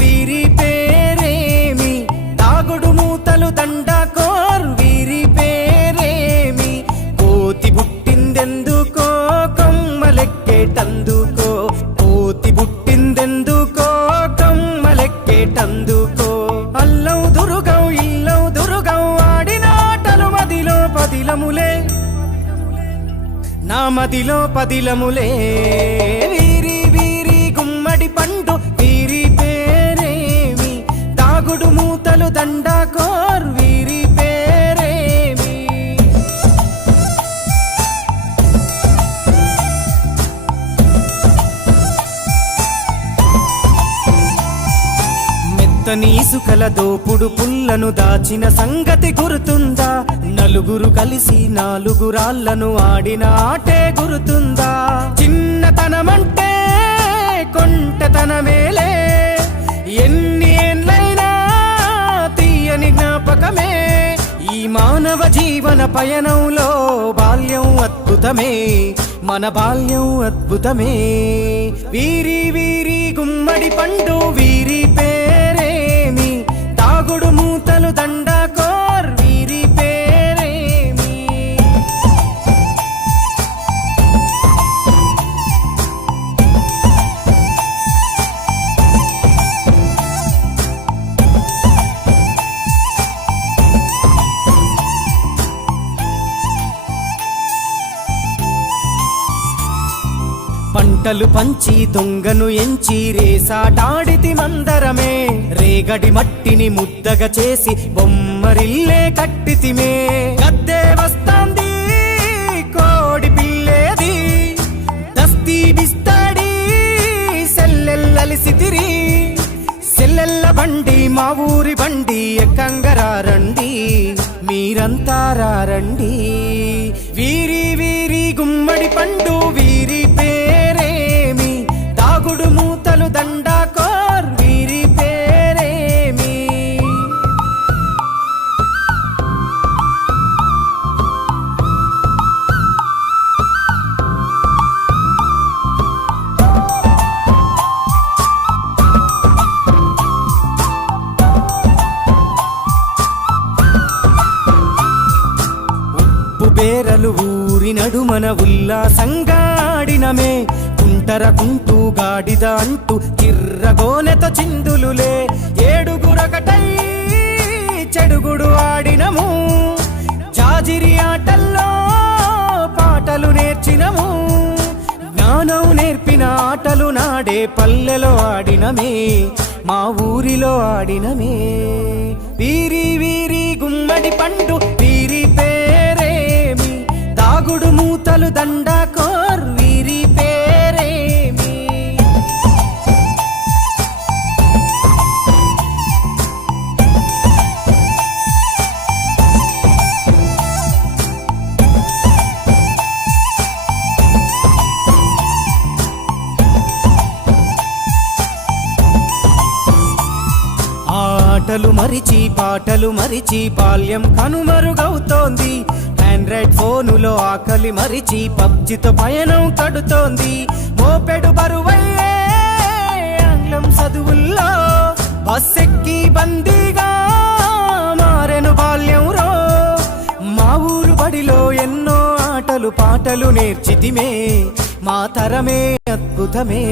వీరి పేరేమి తాగుడు మూతలు దండకోర్ వీరి పేరేమి కోతి పుట్టిందెందుకో కొమ్మలెక్కేటందుకో కోతి పుట్టిందెందుకో కొమ్మలెక్కేటందుకో అల్లం దురుగం ఇల్లం దురుగం ఆడిన ఆటలు మదిలో పదిలములే నా మదిలో పదిలములే వీరి వీరి గుమ్మడి పండు వీరి పేరేమి తాగుడు మూతలు దండకోర్ వీరి పేరేమి మెత్తని ఇసుకల దోపుడు పుల్లను దాచిన సంగతి గుర్తుందా నలుగురు కలిసి నాలుగురాళ్లను ఆడిన ఆటే గుర్తుందా చిన్నతనమంటే కొంటతనమేలే ఎన్ని ఏండ్లైనా తీయని జ్ఞాపకమే ఈ మానవ జీవన పయనంలో బాల్యం అద్భుతమే మన బాల్యం అద్భుతమే వీరి వీరి గుమ్మడి పండు వీరి పేరేమి తాగుడు మూతలు దండకోర్ వీరి పేరేమి పంటలు పంచి దొంగను ఎంచి రేసాటాడితి మందరమే రేగడి మట్టిని ముద్దగా చేసి బొమ్మరిల్లే కట్టితిమే గద్దే వస్తాంది కోడి పిల్లేది దస్తీ బిస్తాడి సెల్లెల్లలిసితిరి సెల్లెల్ల బండి మా ఊరి బండి ఎక్కంగరారండి మీరంతా రారండి వీరి వీరి గుమ్మడి పండు వీరి పేరేమి తాగుడు మూతలు దండకోర్ వీరి పేరేమి బేరలు ఊరి నడుమన ఉల్లాసంగా ఆడినమే కుంటరకుంటూ గాడిద అంటూ చిర్రగోనెతో చిందులులే ఏడుగురకటై చెడుగుడు ఆడినము జాజిరి ఆటల్లో పాటలు నేర్చినము జ్ఞానం నేర్పిన ఆటలు నాడే పల్లెలో ఆడినమే మా ఊరిలో ఆడినమే వీరి వీరి గుమ్మడి పండు వీరి పేరేమి తాగుడు మూతలు దండకోర్ వీరి పేరేమి ఆటలు మరిచి పాటలు మరిచి బాల్యం కనుమరుగవుతోంది ఆండ్రాయిడ్ ఫోనులో ఆకలి మరిచి పబ్జితో పయనం కడుతోంది మోపెడు బరువయ్యే ఆంగ్లం చదువుల్లో బస్సెక్కి బందీగా మారెను బాల్యం రో మా ఊరు బడిలో ఎన్నో ఆటలు పాటలు నేర్చితిమే మా తరమే అద్భుతమే